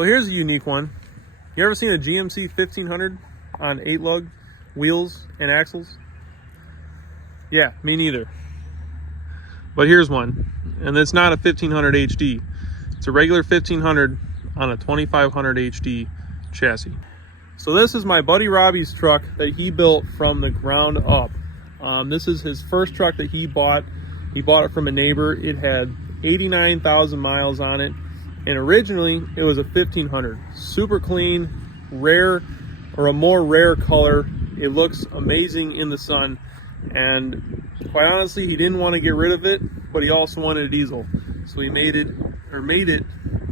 So here's a unique one. You ever seen a GMC 1500 on 8-lug wheels and axles? Yeah, me neither. But here's one, and it's not a 1500 HD. It's a regular 1500 on a 2500 HD chassis. So this is my buddy Robbie's truck that he built from the ground up. This is his first truck that he bought. He bought it from a neighbor. It had 89,000 miles on it, and originally it was a 1500. Super clean, rare, or a more rare color. It looks amazing in the sun, and quite honestly, he didn't want to get rid of it, but he also wanted a diesel. So he made it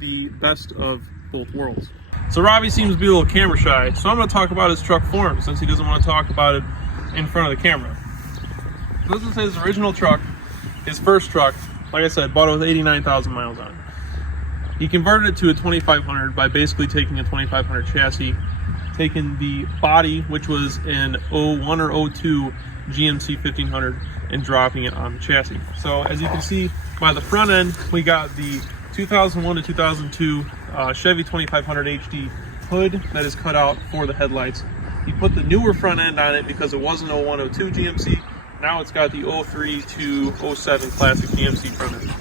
the best of both worlds. So Robbie seems to be a little camera shy, so I'm going to talk about his truck for him since he doesn't want to talk about it in front of the camera. So this is his original truck, his first truck. Like I said, bought it with 89,000 miles on it. He converted it to a 2500 by basically taking a 2500 chassis, taking the body, which was an 01 or 02 GMC 1500, and dropping it on the chassis. So as you can see by the front end, we got the 2001 to 2002 Chevy 2500 HD hood that is cut out for the headlights. He put the newer front end on it because it wasn't 01, 02 GMC. Now it's got the 03 to 07 classic GMC front end.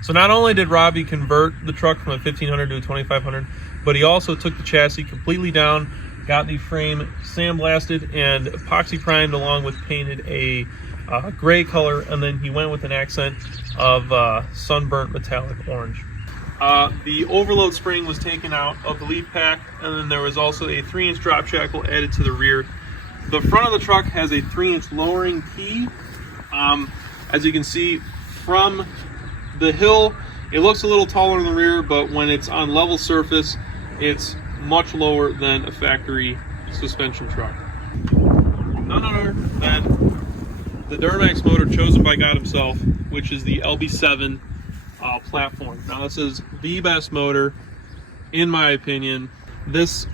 So not only did Robbie convert the truck from a 1500 to a 2500, but he also took the chassis completely down, got the frame sandblasted and epoxy primed, along with painted a gray color, and then he went with an accent of sunburnt metallic orange. The overload spring was taken out of the leaf pack, and then there was also a 3-inch drop shackle added to the rear. The front of the truck has a 3-inch lowering key. As you can see from the hill, it looks a little taller in the rear, but when it's on level surface, it's much lower than a factory suspension truck. None other than the Duramax motor chosen by God himself, which is the LB7 platform. Now this is the best motor, in my opinion. This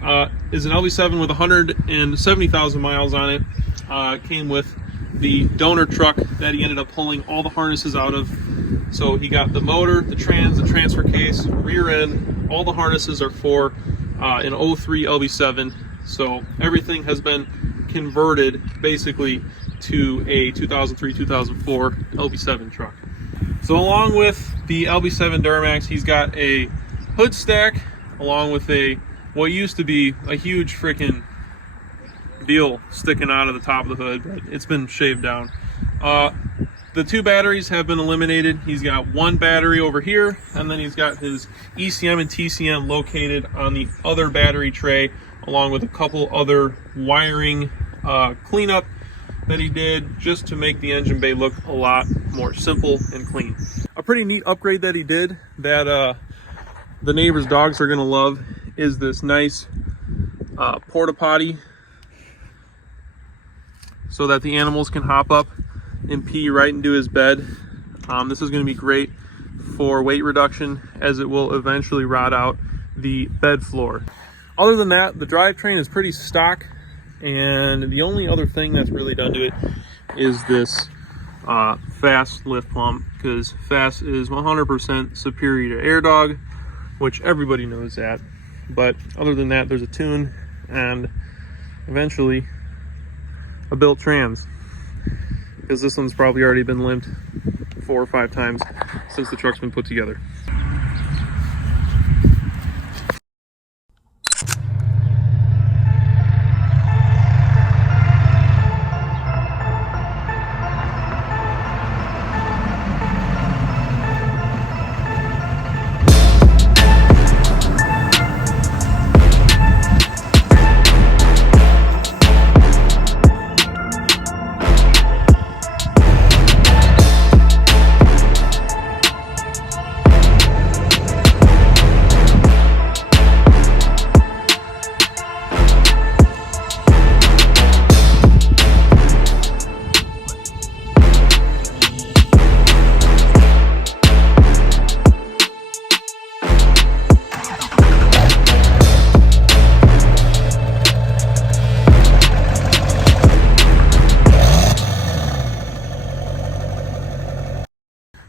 is an LB7 with 170,000 miles on it. Came with the donor truck that he ended up pulling all the harnesses out of. So he got the motor, the trans, the transfer case, rear end. All the harnesses are for an 03 LB7. So everything has been converted basically to a 2003-2004 LB7 truck. So along with the LB7 Duramax, he's got a hood stack along with what used to be a huge freaking deal sticking out of the top of the hood, but it's been shaved down. The 2 batteries have been eliminated. He's got 1 battery over here, and then he's got his ECM and TCM located on the other battery tray, along with a couple other wiring cleanup that he did just to make the engine bay look a lot more simple and clean. A pretty neat upgrade that he did that the neighbor's dogs are gonna love is this nice porta potty, so that the animals can hop up and pee right into his bed. This is going to be great for weight reduction, as it will eventually rot out the bed floor. Other than that, the drivetrain is pretty stock, and the only other thing that's really done to it is this FASS lift pump, because FASS is 100% superior to AirDog, which everybody knows that. But other than that, there's a tune and eventually a built trans, because this one's probably already been limped 4 or 5 times since the truck's been put together.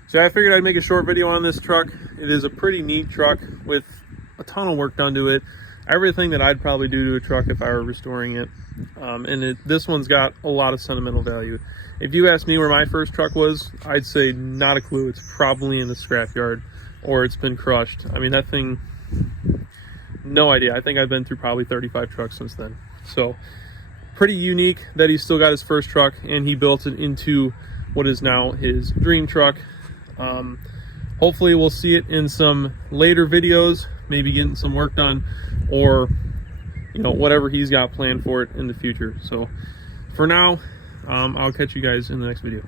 So I figured I'd make a short video on this truck. It is a pretty neat truck with a ton of work done to it. Everything that I'd probably do to a truck if I were restoring it. This one's got a lot of sentimental value. If you ask me where my first truck was, I'd say not a clue. It's probably in the scrapyard or it's been crushed. I mean, that thing, no idea. I think I've been through probably 35 trucks since then. So pretty unique that he still got his first truck and he built it into what is now his dream truck. Hopefully we'll see it in some later videos, maybe getting some work done, or whatever he's got planned for it in the future. So for now, I'll catch you guys in the next video.